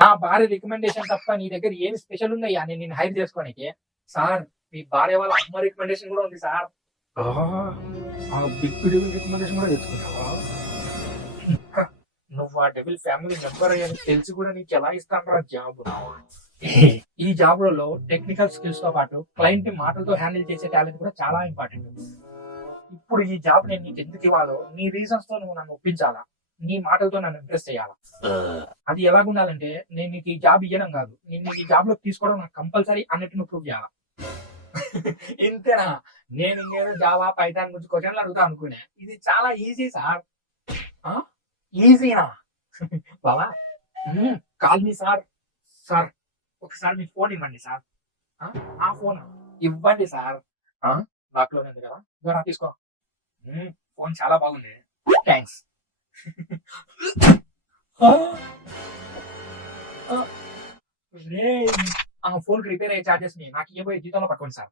నా భార్య రికమెండేషన్ తప్ప నీ దగ్గర ఏమి స్పెషల్ ఉందయ్యా నేను నిన్ను హైర్ చేసుకోనికి? సార్ మీ భార్య వాళ్ళ అమ్మ రికమెండేషన్ కూడా ఉంది సార్. ఆ బిగ్ రికమెండేషన్ కూడా తెచ్చుకున్నావా? నువ్వు ఆ డెవిల్ ఫ్యామిలీ మెంబర్ అయ్యని తెలిసి కూడా నీకు ఎలా ఇస్తాను జాబ్? ఈ జాబ్లలో టెక్నికల్ స్కిల్స్ తో పాటు క్లయింట్ ని మాటలతో హ్యాండిల్ చేసే టాలెంట్ కూడా చాలా ఇంపార్టెంట్. ఇప్పుడు ఈ జాబ్ నేను నీకు ఎందుకు ఇవ్వాలో నీ రీజన్స్ తో నువ్వు నన్ను ఒప్పించాలా, నీ మాటలతో నన్ను ఇంప్రెస్ చేయాలా. అది ఎలాగుండాలంటే నేను నీకు ఈ జాబ్ ఇవ్వడం కాదు, నేను నీకు ఈ జాబ్ లో తీసుకోవడం నాకు కంపల్సరీ అన్నట్టు నువ్వు ప్రూవ్ చేయాలా. ఇంతేనా? నేను జావా పైథాన్ గురించి క్వశ్చన్లు అడుగుతా అనుకునే, ఇది చాలా ఈజీ సార్. ఈజీనా? బావా కాల్ మీ సార్. సార్ ఒకసారి మీ ఫోన్ ఇవ్వండి సార్. ఆ ఫోన్ ఇవ్వండి సార్. లాక్ లోనే ఉంది కదా, ద్వారా తీసుకో. ఫోన్ చాలా బాగుంది, థ్యాంక్స్. ఆ ఫోన్ కి రిపేర్ అయ్యే చార్జెస్ ని నాకు ఇవ్వబోయే జీతంలో పట్టుకోండి సార్.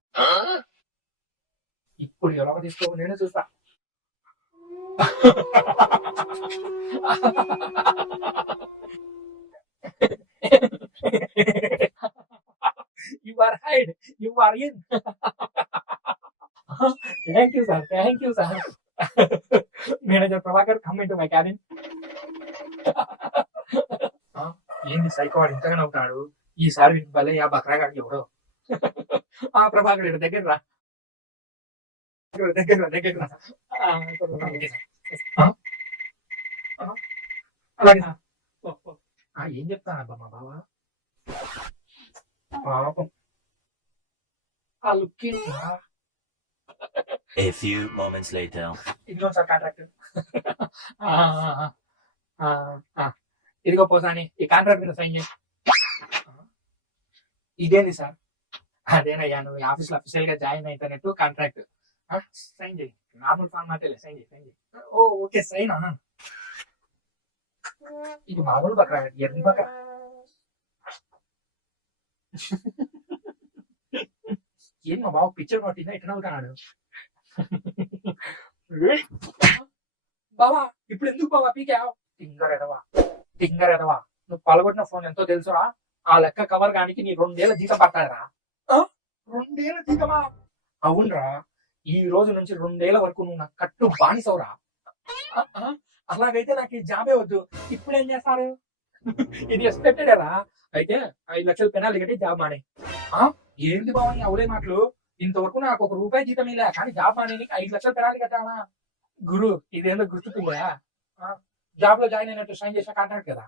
ఇప్పుడు ఎలా తీసుకో నేను చూస్తా. You are hired. You are in. Thank you, sir. Thank you, sir. Manager Prabhakar, come into my cabin. ఏంది సైకో వాడు ఇంతగా నవ్వుతాడు? ఈసారి వీనికి భలే ఆ బక్రాగాడికి ఎవడో. ఆ ప్రభాకర్ దగ్గర రా, దగ్గర రా. అలాగే ఏం చెప్తానబ్బా మా బావ పాపం. ఆ లుక్ ఏంట్రా? A few moments later. ఇదిగో సార్ కాంట్రాక్ట్. ఇదిగో పోసాని ఈ కాంట్రాక్ట్ మీద సైన్ చేయి. ఇదేంది సార్? అదేనయ్యా నువ్వు ఆఫీస్ లో అఫీషియల్ గా జాయిన్ అయితేనట్టు కాంట్రాక్ట్. సైన్ చేయి, నార్మల్ ఫార్మాటే సైన్ చేయి. ఓ ఓకే సైన్ అన్నా. ఇది మామూలు బక్రా, ఎర్రి బక్రా. ఏం మా బాబు పిక్చర్ కొట్టిందా ఎట్లా అవుతాడు? బావా ఇప్పుడు ఎందుకు బావా పీకావు? టింగర్ ఎదవా నువ్వు పలగొట్టిన ఫోన్ ఎంతో తెలుసురా? ఆ లెక్క కవర్ గానికి నీ 2 ఏళ్ల జీతం పట్టాడరా. 2 ఏళ్ల జీతమా? అవునరా, ఈ రోజు నుంచి 2 ఏళ్ల వరకు నువ్వు నాకు కట్టు బానిసవురా. అలాగైతే నాకు ఈ జాబే వద్దు. ఇప్పుడు ఏం చేస్తారు? ఇది ఎక్స్పెక్టెడ్ రా. అయితే 5 లక్షలు పెనాల్టీ కట్టి జాబ్ మానే. ఏంటి బావా అవులే మాటలు? ఇంతవరకు నాకు 1 రూపాయి జీతం ఇలా, కానీ జాబ్ మానే 5 లక్షలు పెనాల్టీ కట్టావా? గురు ఇదేందో గుర్తుతుందా? జాబ్ లో జాయిన్ అయినట్టు సైన్ చేసిన కాంట్రాక్ట్ కదా.